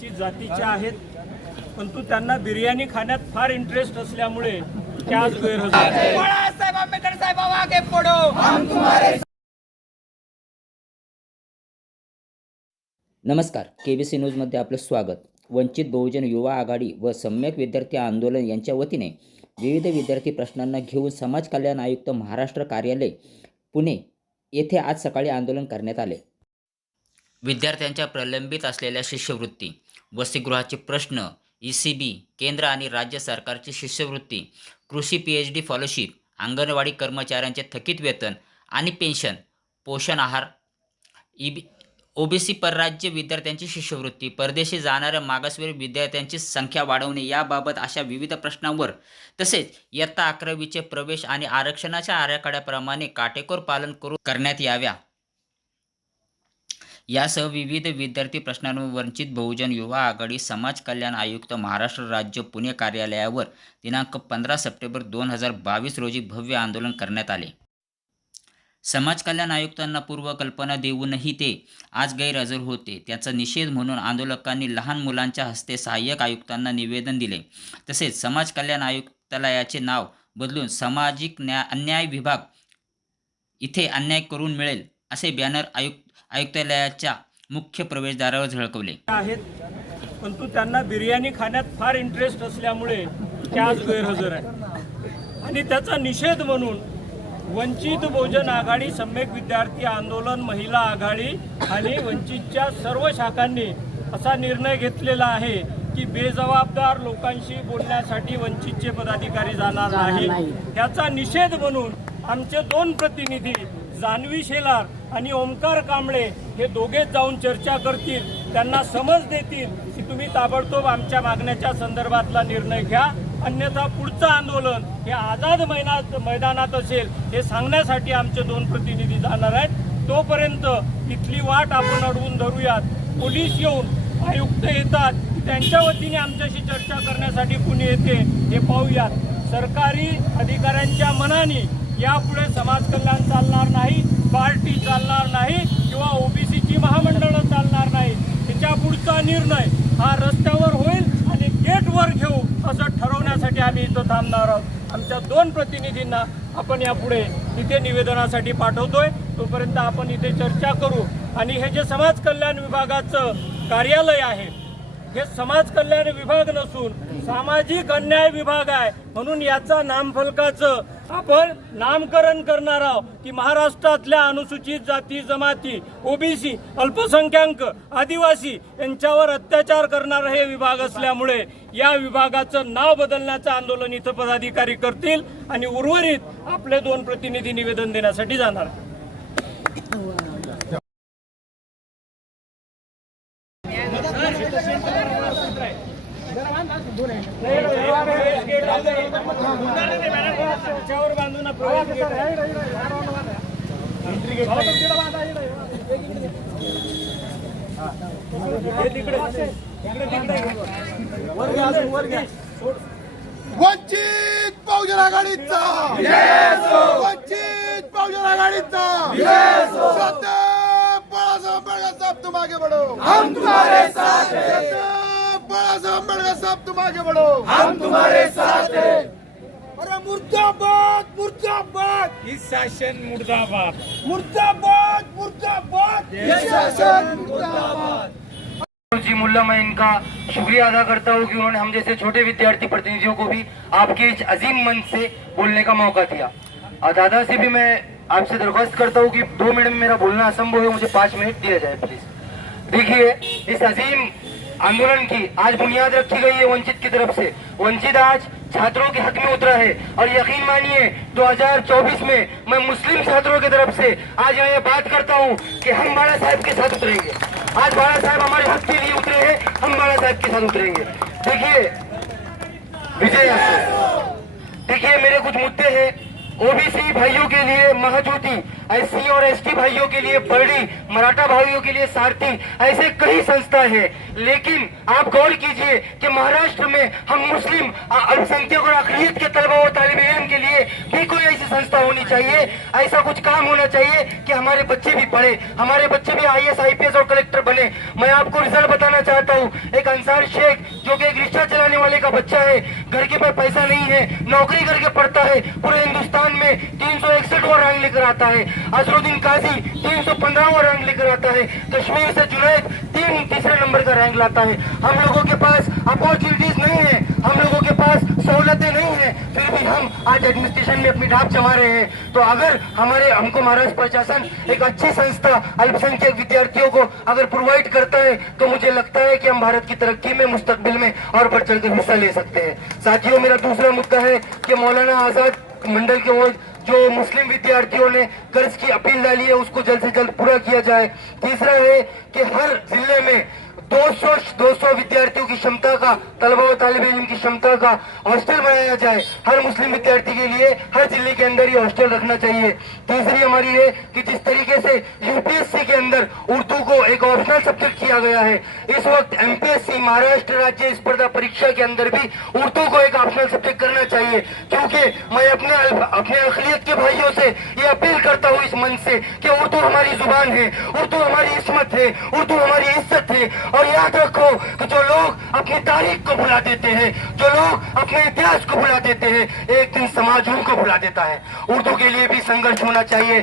जातीच्या आहेत, परंतु त्यांना बिर्याणी खाण्यात फार इंटरेस्ट असल्यामुळे त्या आज गैरहजर आहेत. बाळासाहेब आंबेडकर साहेब आगे पडो, हम तुम्हारे. नमस्कार, केबीसी न्यूजमध्ये आपलं स्वागत. वंचित बहुजन युवा आघाडी व सम्यक विद्यार्थी आंदोलन यांच्या वतीने विविध विद्यार्थी प्रश्नांना घेऊन समाज कल्याण आयुक्त महाराष्ट्र कार्यालय पुणे येथे आज सकाळी आंदोलन करण्यात आले. विद्यार्थ्यांच्या प्रलंबित असलेल्या शिष्यवृत्ती, वसतिगृहाचे प्रश्न, ECB, केंद्र आणि राज्य सरकारची शिष्यवृत्ती, कृषी PhD फॉलोशिप, अंगणवाडी कर्मचाऱ्यांचे थकीत वेतन आणि पेन्शन, पोषण आहार, OBC परराज्य विद्यार्थ्यांची शिष्यवृत्ती, परदेशी जाणाऱ्या मागासवर्गीय विद्यार्थ्यांची संख्या वाढवणे याबाबत अशा विविध प्रश्नांवर तसेच इयत्ता 11वीचे प्रवेश आणि आरक्षणाच्या आराखड्याप्रमाणे काटेकोर पालन करण्यात याव्या यासह विविध विद्यार्थी प्रश्नांवर वंचित बहुजन युवा आघाडी समाज कल्याण आयुक्त महाराष्ट्र राज्य पुणे कार्यालयावर दिनांक 15 सप्टेंबर 2022 रोजी भव्य आंदोलन करण्यात आले. समाज कल्याण आयुक्तांना पूर्वकल्पना देऊनही ते आज गैरहजर होते. त्याचा निषेध म्हणून आंदोलकांनी लहान मुलांच्या हस्ते सहाय्यक आयुक्तांना निवेदन दिले. तसेच समाज कल्याण आयुक्तालयाचे नाव बदलून सामाजिक अन्याय विभाग इथे अन्याय करून मिळेल असे बॅनर आयुक्तालयाच्या मुख्य प्रवेशद्वारावर झळकवले आहेत, परंतु त्यांना बिर्याणी खाण्यात फार इंटरेस्ट असल्यामुळे त्या आज गैरहजर आहेत. आणि त्याचा निषेध म्हणून वंचित बहुजन आघाडी, सम्यक विद्यार्थी आंदोलन, महिला आघाडी आणि वंचितच्या सर्व शाखांनी असा निर्णय घेतलेला आहे की बेजबाबदार लोकांशी बोलण्यासाठी वंचितचे पदाधिकारी जाणार नाही. त्याचा निषेध म्हणून आमचे 2 प्रतिनिधी जान्हवी शेलार आणि ओमकार कांबळे हे दोघेच जाऊन चर्चा करतील, त्यांना समज देतील की तुम्ही ताबडतोब आमच्या मागण्याच्या संदर्भातला निर्णय घ्या, अन्यथा पुढचं आंदोलन हे आझाद मैदानात असेल हे सांगण्यासाठी आमचे 2 प्रतिनिधी जाणार आहेत. तोपर्यंत इथली वाट आपण अडवून धरूयात. पोलीस येऊन, आयुक्त येतात, त्यांच्या वतीने आमच्याशी चर्चा करण्यासाठी कुणी येते हे पाहूयात. सरकारी अधिकाऱ्यांच्या मनाने यापुढे समाज कल्याण चालणार नाही, पार्टी चालणार नाही किंवा OBCची महामंडळं चालणार नाही. त्याच्या पुढचा निर्णय हा रस्त्यावर होईल आणि गेटवर घेऊ असं ठरवण्यासाठी आम्ही इथं थांबणार आहोत. आमच्या 2 प्रतिनिधींना आपण यापुढे इथे निवेदनासाठी पाठवतोय. तोपर्यंत आपण इथे चर्चा करू. आणि हे जे समाज कल्याण विभागाचं कार्यालय आहे हे समाज कल्याण विभाग नसून सामाजिक अन्याय विभाग आहे. म्हणून याचा नामफलकाचं आपण नामकरण करणार आहोत की महाराष्ट्रातल्या अनुसूचित जाती जमाती, OBC, अल्पसंख्याक, आदिवासी यांच्यावर अत्याचार करणारा हे विभाग असल्यामुळे या विभागाचं नाव बदलण्याचं आंदोलन इथं पदाधिकारी करतील आणि उर्वरित आपले 2 प्रतिनिधी निवेदन देण्यासाठी जाणार. बांधून वंचित बहुजन आघाडीचा, वंचित बहुजन आघाडीचा, बाळासाहेब आंबेडकर साहब तुम आगे बढ़ो, हम तुम्हारे साथ हैं. बाळासाहेब आंबेडकर साहब तुम आगे बढ़ो, हम तुम्हारे साथ हैं. अरे मुर्दाबाद, मुर्दाबाद, इस शासन मुर्दाबाद, मुर्दाबाद, मुर्दाबाद, शासन मुर्दाबाद. जी मुल्ला, मैं इनका शुक्रिया अदा करता हूँ कि उन्होंने हम जैसे छोटे विद्यार्थी प्रतिनिधियों को भी आपके इस अजीम मंच से बोलने का मौका दिया. और दादा से भी मैं आपसे दरख्वास्त करता हूँ कि 2 मिनट में मेरा बोलना असंभव है, मुझे 5 मिनट दिया जाए प्लीज. देखिए, इस अजीम आंदोलन की आज बुनियाद रखी गई है वंचित की तरफ से. वंचित आज छात्रों के हक में उतरा है और यकीन मानिए 2024 में मैं मुस्लिम छात्रों की तरफ से आज यहाँ ये बात करता हूँ कि हम बाला साहब के साथ उतरेंगे. आज बाला साहब हमारे हक के लिए उतरे हैं, हम बाला साहब के साथ उतरेंगे. देखिए विजय, देखिए मेरे कुछ मुद्दे हैं. OBC भाइयों के लिए महाज्योति, SC और ST भाइयों के लिए बरडी, मराठा भाइयों के लिए सारथी, ऐसे कई संस्था है. लेकिन आप गौर कीजिए कि महाराष्ट्र में हम मुस्लिम अल्पसंख्यक और अक़लियत के तलबा और तालिब इल्म के लिए भी कोई ऐसी संस्था होनी चाहिए, ऐसा कुछ काम होना चाहिए कि हमारे बच्चे भी पढ़े, हमारे बच्चे भी IAS IPS और कलेक्टर बने। मैं आपको रिजल्ट बताना चाहता हूँ। एक अंसार शेख जो कि एक रिक्शा चलाने वाले का बच्चा है, घर के पास पैसा नहीं है, नौकरी करके पढ़ता है, पूरे हिंदुस्तान में 361वां रैंक लेकर आता है। अजरुद्दीन काजी 315वां रैंक लेकर आता है। कश्मीर से जुनैद तीसरे नंबर का रैंक लाता है। हम लोगों के पास अपॉर्चुनिटीज नहीं है, हम लोगों के पास सहूलतें नहीं है, फिर भी हम आज एडमिनिस्ट्रेशन में अपनी ढाप जमा रहे हैं। तो अगर हमको महाराष्ट्र प्रशासन एक अच्छी संस्था अल्पसंख्यक विद्यार्थियों को अगर प्रोवाइड करता है तो मुझे लगता है कि हम भारत की तरक्की में मुस्तकबिल में और बढ़ चढ़ कर हिस्सा ले सकते हैं। साथियों, मेरा दूसरा मुद्दा है कि मौलाना आजाद मंडल के वो जो मुस्लिम विद्यार्थियों ने कर्ज की अपील डाली है उसको जल्द से जल्द पूरा किया जाए। तीसरा है कि हर जिले में 200 विद्यार्थियों की क्षमता का, तलबा व तालिब इल्म की क्षमता का हॉस्टल बनाया जाए। हर मुस्लिम विद्यार्थी के लिए हर जिले के अंदर ये हॉस्टल रखना चाहिए। तीसरी हमारी है कि जिस तरीके से UPSC के अंदर उर्दू को एक ऑप्शनल सब्जेक्ट किया गया है, इस वक्त MPSC महाराष्ट्र राज्य स्पर्धा परीक्षा के अंदर भी उर्दू को एक ऑप्शनल सब्जेक्ट करना चाहिए। क्योंकि मैं अपने अखिलियत के भाइयों से ये अपील करता हूँ इस मंच से कि उर्दू हमारी जुबान है, उर्दू हमारी इस्मत है, उर्दू हमारी इज्जत है। और याद रखो कि जो लोग अपनी तारीख को भुला देते हैं, जो लोग अपने इतिहास को भुला देते हैं, एक दिन समाज उनको भुला देता है। उर्दू के लिए भी संघर्ष होना चाहिए।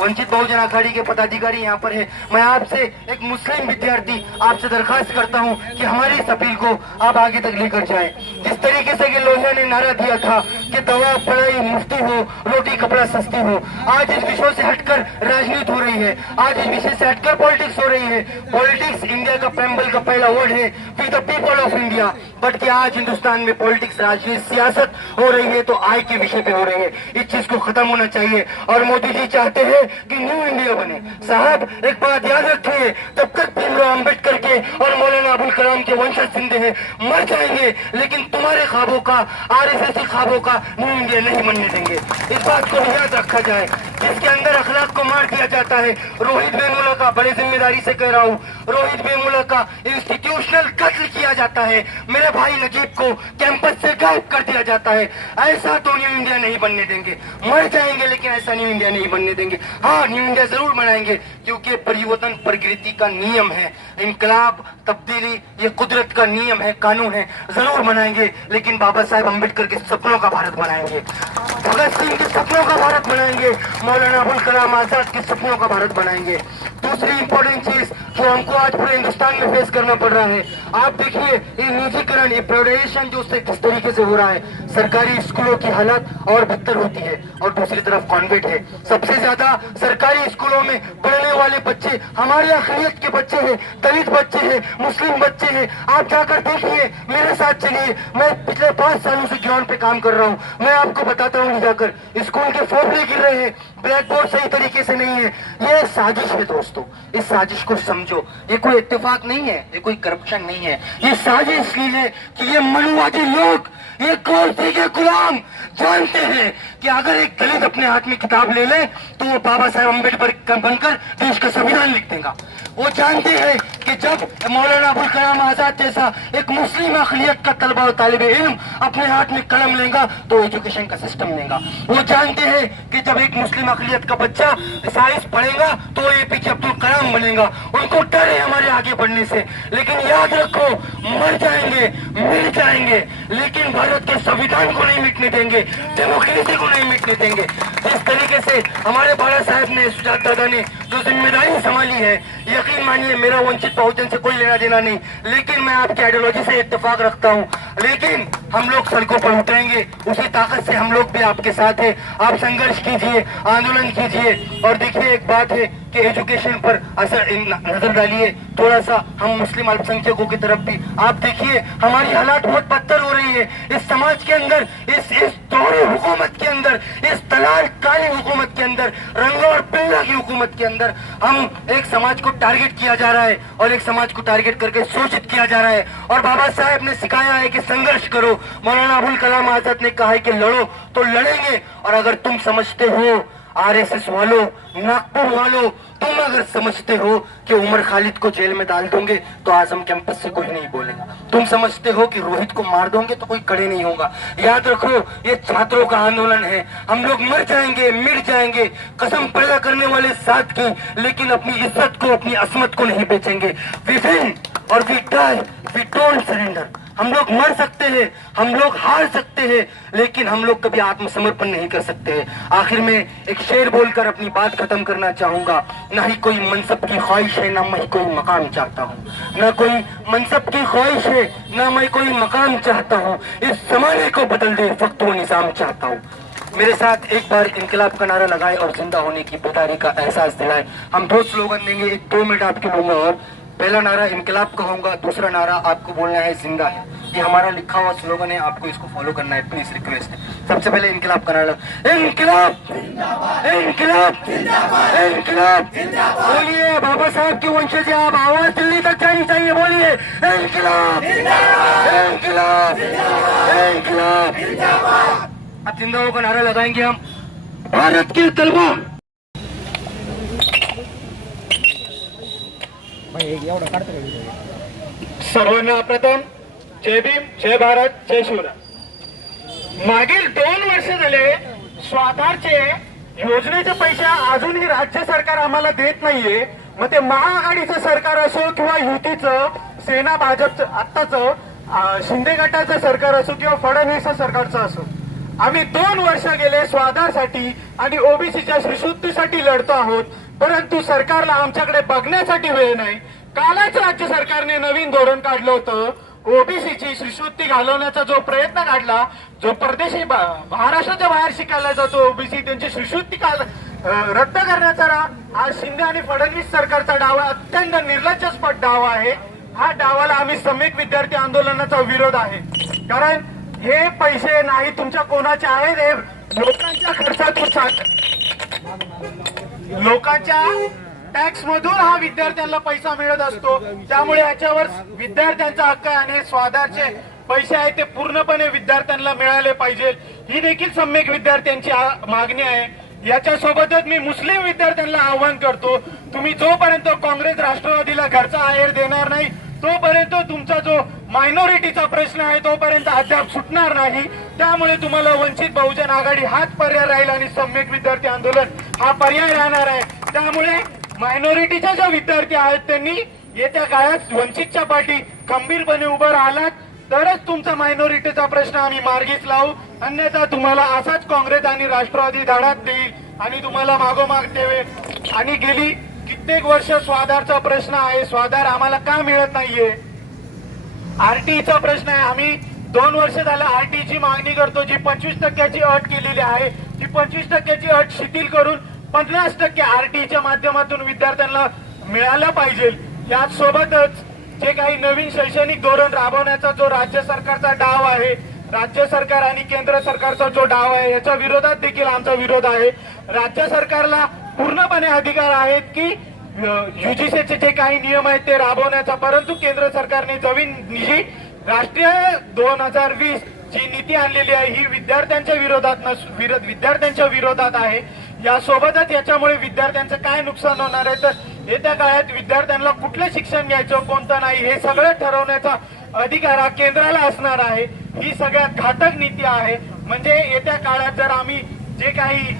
वंचित बहुजन अखाड़ी के पदाधिकारी यहाँ पर है। मैं आपसे एक मुस्लिम विद्यार्थी आपसे दरखास्त करता हूँ कि हमारी इस अपील को आप आगे तक लेकर जाएं। जिस तरीके से कि लोहिया ने नारा दिया था कि दवा पढ़ाई मुफ्ती हो, रोटी कपड़ा सस्ती हो, आज इस विषय से हटकर राजनीति हो रही है, आज इस विषय से हटकर पॉलिटिक्स हो रही है। पॉलिटिक्स इंडिया का प्रेम्बल का पहला वर्ड है, विद the people of India. But क्या आज हिंदुस्तान में पॉलिटिक्स, राजनीति, सियासत हो रही है तो आय के विषय पे हो रही है। इस चीज को खत्म होना चाहिए। और मोदी जी चाहते हैं कि न्यू इंडिया बने। साहब, एक बात याद रखिए, जब तक भीमराव अंबेडकर के और मौलाना अबुल कलाम के वंशज जिंदे हैं, मर जाएंगे, लेकिन तुम्हारे ख्वाबों का, RSS ख्वाबों का न्यू इंडिया नहीं बनने देंगे। इस बात को याद रखा जाए। जिसके अंदर अखलाक को मार दिया जाता है, रोहित वेमुला का, बड़े जिम्मेदारी से कह रहा हूँ, रोहित वेमुला का इंस्टीट्यूशनल कत्ल किया जाता है, मेरे भाई नजीब को कैंपस से गायब कर दिया जाता है। ऐसा तो न्यू इंडिया नहीं बनने देंगे। मर जाएंगे लेकिन ऐसा न्यू इंडिया नहीं बनने देंगे। हाँ, न्यू इंडिया जरूर बनाएंगे, क्योंकि परिवर्तन प्रकृति का नियम है, इनकलाब, तब्दीली ये कुदरत का नियम है, कानून है। जरूर बनाएंगे, लेकिन बाबा साहेब अम्बेडकर के सपनों का भारत बनाएंगे, भगत सिंह के सपनों का भारत बनाएंगे, मौलाना अबुल कलाम आजाद के सपनों का भारत बनाएंगे। दूसरी इंपॉर्टेंट चीज जो हमको आज पूरे हिंदुस्तान में फेस करना पड़ रहा है, आप देखिए ये निजीकरण, ये प्राइवेटाइजेशन जो किस तरीके से हो रहा है। सरकारी स्कूलों की हालत और बेहतर होती है और दूसरी तरफ कॉन्वेंट है। सबसे ज्यादा सरकारी स्कूलों में पढ़ने वाले बच्चे हमारे अखिलियत के बच्चे हैं, दलित बच्चे हैं, मुस्लिम बच्चे हैं। आप जाकर देखिए, मेरे साथ चलिए। मैं पिछले 5 सालों से ग्राउंड पे काम कर रहा हूँ, मैं आपको बताता हूँ। जाकर स्कूल के फोड़े गिर रहे हैं, ब्लैक बोर्ड सही तरीके से नहीं है। ये साजिश है दोस्तों, इस साजिश को समझो। ये कोई इत्तेफाक नहीं है, ये कोई करप्शन नहीं है, ये साजिश इसलिए है कि ये मनुवादी लोग, ये कुर्सी के गुलाम जानते हैं कि अगर एक दलित अपने हाथ में किताब ले ले तो वो बाबा साहेब अम्बेडकर बनकर देश का संविधान लिख देगा। वो जानते हैं कि जब मौलाना अबुल कलाम आजाद जैसा एक मुस्लिम अखिलियत का तलबा और तालिब इल्म अपने हाथ में कलम लेगा तो एजुकेशन का सिस्टम लेगा। वो जानते हैं कि जब एक मुस्लिम अखिलियत का बच्चा साइंस पढ़ेगा तो ये पीछे अब्दुल कलाम बनेगा। उनको डर है हमारे आगे बढ़ने से, लेकिन याद रखो, मर जाएंगे, मिट जाएंगे, लेकिन भारत के संविधान को नहीं मिटने देंगे, डेमोक्रेसी को नहीं मिटने देंगे। जिस तरीके से हमारे बाला साहब ने, सुजात दादा ने जो जिम्मेदारी संभाली है, यकीन मानिए मेरा वंचित बहुजन से कोई लेना देना नहीं, लेकिन मैं आपकी आइडियोलॉजी से इत्तेफाक रखता हूँ। लेकिन हम लोग सड़कों पर उतरेंगे, उसी ताकत से हम लोग भी आपके साथ है। आप संघर्ष कीजिए, आंदोलन कीजिए। और देखिए, एक बात है कि एजुकेशन पर असर नजर डालिए थोड़ा सा, हम मुस्लिम अल्पसंख्यकों की तरफ भी। आप देखिए हमारी हालात बहुत बदतर हो रही है इस समाज के अंदर, इस दोहरी हुकूमत के अंदर, इस दलाल काली हुकूमत के अंदर, रंगा और पिल्ला की हुकूमत के अंदर। हम एक समाज को टारगेट किया जा रहा है और एक समाज को टारगेट करके शोषित किया जा रहा है। और बाबा साहेब ने सिखाया है कि संघर्ष करो। मौलाना अबुल कलाम आजाद ने कहा है कि लड़ो, तो लड़ेंगे। और अगर तुम समझते हो आरएसएस वालों, नागपुर वालों, तुम अगर समझते हो कि उमर खालिद को जेल में डाल दोगे तो आजम कैंपस से कोई नहीं बोलेगा। तुम समझते हो कि रोहित को मार दोगे तो कोई खड़े नहीं होगा। याद रखो, ये छात्रों का आंदोलन है। हम लोग मर जाएंगे, मिट जाएंगे, कसम पैदा करने वाले साथ की, लेकिन अपनी इज्जत को, अपनी असमत को नहीं बेचेंगे। वी विन और we die, we don't surrender. हम लोग मर सकते हैं, हम लोग हार सकते हैं, लेकिन हम लोग कभी आत्मसमर्पण नहीं कर सकते हैं। आखिर में एक शेर बोलकर अपनी बात खत्म करना चाहूंगा। ना ही कोई मनसब की ख्वाहिश है, ना मैं कोई मकाम चाहता हूँ। ना कोई मनसब की ख्वाहिश है, ना मैं कोई मकाम चाहता हूँ। इस जमाने को बदल दे वक्त वो निजाम चाहता हूँ। मेरे साथ एक बार इनकलाब का नारा लगाए और जिंदा होने की बेदारी का एहसास दिलाए। हम 2 स्लोगन देंगे, 2 मिनट आपके लूंगा। और पहला नारा इनकलाब का होगा, दूसरा नारा आपको बोलना है जिंदा है। ये हमारा लिखा हुआ स्लोगन है, आपको इसको फॉलो करना है, प्लीज रिक्वेस्ट है। सबसे पहले इनकलाब का नारा, इनकलाब इनकलाब इनकलाब। बोलिए बाबा साहब की वंशज है, आप आवाज दिल्ली तक जानी चाहिए, बोलिए इनकलाब इनकलाब इनकलाब। अब जिंदा का नारा लगाएंगे हम, भारत की तलवार। सर्वांना प्रथम जय भीम, जय भारत, जय शिवराय। मागील 2 वर्ष झाले स्वाधारचे योजनेचे पैसे अजूनही राज्य सरकार आम्हाला देत नाहीये। मग ते महाआघाडीचं सरकार असो किंवा युतीचं, सेना भाजपचं आत्ताचं शिंदे गटाचं सरकार असो किंवा फडणवीस सरकारचं असो, आम्ही 2 वर्ष गेले स्वाधारसाठी आणि ओबीसीच्या शिष्यवृत्तीसाठी लढतो आहोत, परंतु सरकारला आमच्याकडे बघण्यासाठी वेळ नाही। कालच राज्य सरकारने नवीन धोरण काढलं होतं, ओबीसीची शिष्यवृत्ती घालवण्याचा जो प्रयत्न काढला, जो परदेशी महाराष्ट्राच्या बाहेर शिकायला जातो ओबीसी त्यांची शिष्यवृत्ती रद्द करण्याचा हा शिंदे आणि फडणवीस सरकारचा डाव अत्यंत निर्लज्जास्पद डाव आहे। हा डावाला आम्ही सम्यक विद्यार्थी आंदोलनाचा विरोध आहे, कारण हे पैसे नाही तुमच्या कोणाचे आहेत, हे लोकांच्या खर्चातून, लोकांच्या टॅक्स मधून हा विद्यार्थ्यांना पैसा मिळत असतो। त्यामुळे याच्यावर विद्यार्थ्यांचा हक्क आहे आणि स्वाधारचे पैसे आहेत ते पूर्णपणे विद्यार्थ्यांना मिळाले पाहिजे, ही देखील सम्यक विद्यार्थ्यांची मागणी आहे। याच्यासोबतच मी मुस्लिम विद्यार्थ्यांना आवाहन करतो, तुम्ही जोपर्यंत काँग्रेस राष्ट्रवादीला घरचा आहेर देणार नाही तोपर्यंत तुमचा जो मायनॉरिटीचा प्रश्न आहे तोपर्यंत अद्याप सुटणार नाही। त्यामुळे तुम्हाला वंचित बहुजन आघाडी हाच पर्याय राहील आणि सम्यक विद्यार्थी आंदोलन हा पर्याय राहणार आहे। त्यामुळे मायनॉरिटीच्या ज्या विद्यार्थी आहेत त्यांनी येत्या काळात वंचितच्या पाठी खंबीरपणे उभं राहिलात तरच तुमचा मायनॉरिटीचा प्रश्न आम्ही मार्गीच लावू, अन्यथा तुम्हाला असाच काँग्रेस आणि राष्ट्रवादी धाडात देईल आणि तुम्हाला मागोमाग ठेवे। आणि गेली कित्येक वर्ष स्वाधारचा प्रश्न आहे, स्वाधार आम्हाला का मिळत नाहीये, आरटीईचा प्रश्न आहे। आम्ही 2 वर्ष झालं आरटीईची मागणी करतो, जी 25% अट केलेली आहे ती 25% अट शिथिल करून 50% आरटीईच्या माध्यमातून विद्यार्थ्यांना मिळालं पाहिजे। यासोबतच जे काही नवीन शैक्षणिक धोरण राबवण्याचा जो राज्य सरकारचा डाव आहे, राज्य सरकार आणि केंद्र सरकारचा जो डाव आहे याच्या विरोधात देखील आमचा विरोध आहे। राज्य सरकारला पूर्णपणे अधिकार आहेत की युजीसीचे जे काही नियम आहेत ते राबवण्याचा, परंतु केंद्र सरकारने नवीन जी राष्ट्रीय 2020 जी नीती आणलेली आहे ही विद्यार्थ्यांच्या विरोधात आहे। यासोबतच याच्यामुळे विद्यार्थ्यांचं काय नुकसान होणार आहे, तर येत्या काळात विद्यार्थ्यांना कुठलं शिक्षण घ्यायचं कोणतं नाही हे सगळं ठरवण्याचा अधिकार हा केंद्राला असणार आहे। ही सगळ्यात घातक नीती आहे। म्हणजे येत्या काळात जर आम्ही जे काही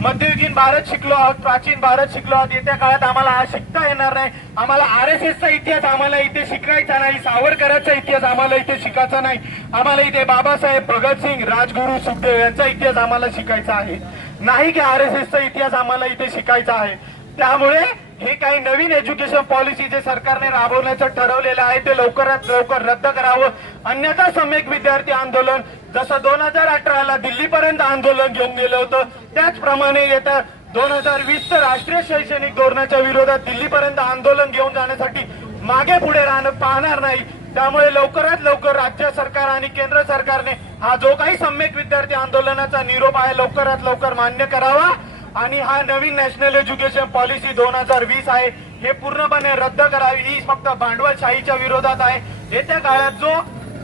मध्ययुगीन भारत शिकलो आहोत, प्राचीन भारत शिकलो आहोत, येत्या काळात आम्हाला हा शिकता येणार नाही। आम्हाला आरएसएसचा इतिहास आम्हाला इथे शिकायचा नाही, सावरकरांचा इतिहास आम्हाला इथे शिकायचा नाही, आम्हाला इथे बाबासाहेब, भगतसिंग, राजगुरू, सुखदेव यांचा इतिहास आम्हाला शिकायचा आहे, नाही की आरएसएसचा इतिहास आम्हाला इथे शिकायचा आहे। त्यामुळे हे काही नवीन एज्युकेशन पॉलिसी जे सरकारने राबवण्याचं ठरवलेलं आहे ते लवकरात लवकर रद्द करावं, अन्यथा सम्यक विद्यार्थी आंदोलन जसं 2018ला दिल्लीपर्यंत आंदोलन घेऊन गेलं होतं त्याचप्रमाणे येत्या 2020 राष्ट्रीय शैक्षणिक धोरणाच्या विरोधात दिल्लीपर्यंत आंदोलन घेऊन जाण्यासाठी मागे पुढे पाहणार नाही। त्यामुळे लवकरात लवकर राज्य सरकार आणि केंद्र सरकारने हा जो काही सम्यक विद्यार्थी आंदोलनाचा निरोप आहे लवकरात लवकर मान्य करावा आणि हा नवीन नॅशनल एज्युकेशन पॉलिसी 2020 आहे हे पूर्णपणे रद्द करावी। ही फक्त भांडवलशाहीच्या विरोधात आहे। येत्या काळात जो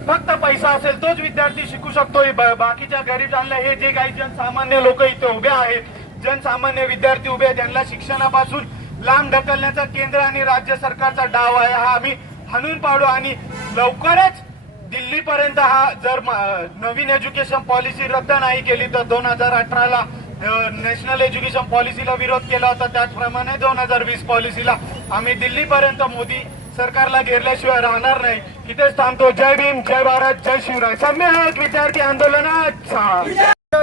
फक्त पैसा असेल तोच विद्यार्थी शिकू शकतो, बाकीच्या गरीब झालेले हे जे काही जनसामान्य लोक इथे उभे आहेत जनसामान्य विद्यार्थी उभे आहेत त्यांना शिक्षणापासून लांब ढकलण्याचा केंद्र आणि राज्य सरकारचा डाव आहे हा आम्ही हाणून पाडू आणि लवकरच दिल्लीपर्यंत हा जर नवीन एज्युकेशन पॉलिसी रद्द नाही केली तर 2018ला नॅशनल एज्युकेशन पॉलिसीला विरोध केला होता त्याचप्रमाणे 2020 पॉलिसीला आम्ही दिल्लीपर्यंत मोदी सरकारला घेरल्याशिवाय राहणार नाही. इथेच थांबतो. जय भीम, जय भारत, जय शिवराय. सम्यक विद्यार्थी आंदोलनाचा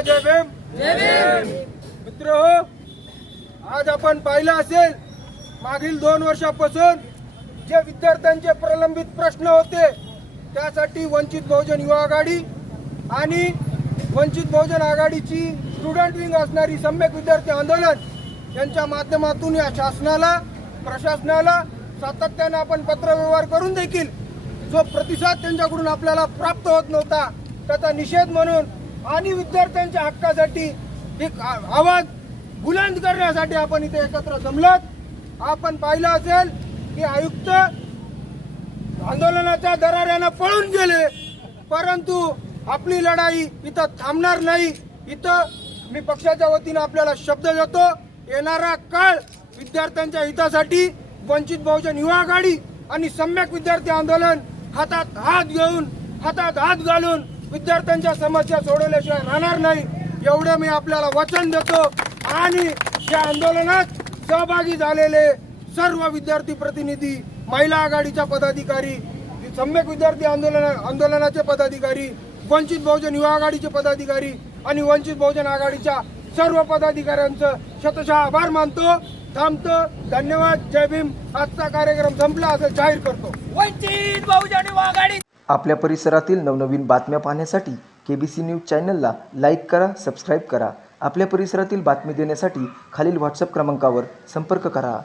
जय भीम. मित्र हो, आज आपण पाहिलं असेल मागील 2 वर्षापासून जे विद्यार्थ्यांचे प्रलंबित प्रश्न होते त्यासाठी वंचित बहुजन युवा आघाडी आणि वंचित बहुजन आघाडीची स्टुडंट विंग असणारी सम्यक विद्यार्थी आंदोलन यांच्या माध्यमातून या शासनाला प्रशासनाला सातत्याने आपण पत्रव्यवहार करून देखील जो प्रतिसाद त्यांच्याकडून आपल्याला प्राप्त होत नव्हता त्याचा निषेध म्हणून आणि विद्यार्थ्यांच्या हक्कासाठी एक आवाज बुलंद करण्यासाठी आपण इथे एकत्र जमलोत. आपण पाहिलं असेल की आयुक्त आंदोलनाच्या दराऱ्यानं पळून गेले, परंतु आपली लढाई इथं थांबणार नाही. इथं मी पक्षाच्या वतीनं आपल्याला शब्द देतो, येणारा काळ विद्यार्थ्यांच्या हितासाठी वंचित बहुजन युवा आघाडी आणि सम्यक विद्यार्थी आंदोलन हातात हात घालून विद्यार्थ्यांच्या समस्या सोडवल्याशिवाय राहणार नाही एवढं मी आपल्याला वचन देतो. आणि या आंदोलनात सहभागी झालेले सर्व विद्यार्थी प्रतिनिधी, महिला आघाडीच्या पदाधिकारी, सम्यक विद्यार्थी आंदोलनाचे पदाधिकारी, वंचित बहुजन युवा आघाडीचे पदाधिकारी आणि वंचित बहुजन आघाडीच्या सर्व पदाधिकाऱ्यांचं शतशः आभार मानतो. थांबतो. धन्यवाद. जय भीम. आजचा कार्यक्रम संपला असं जाहीर करतो. वंचित बहुजन युवा आघाडी. आपल्या परिसरातील नवनवीन बातम्या पाहण्यासाठी KBC न्यूज चॅनलला लाईक करा, सबस्क्राईब करा. आपल्या परिसरातील बातमी देण्यासाठी खालील व्हॉट्सअप क्रमांकावर संपर्क करा.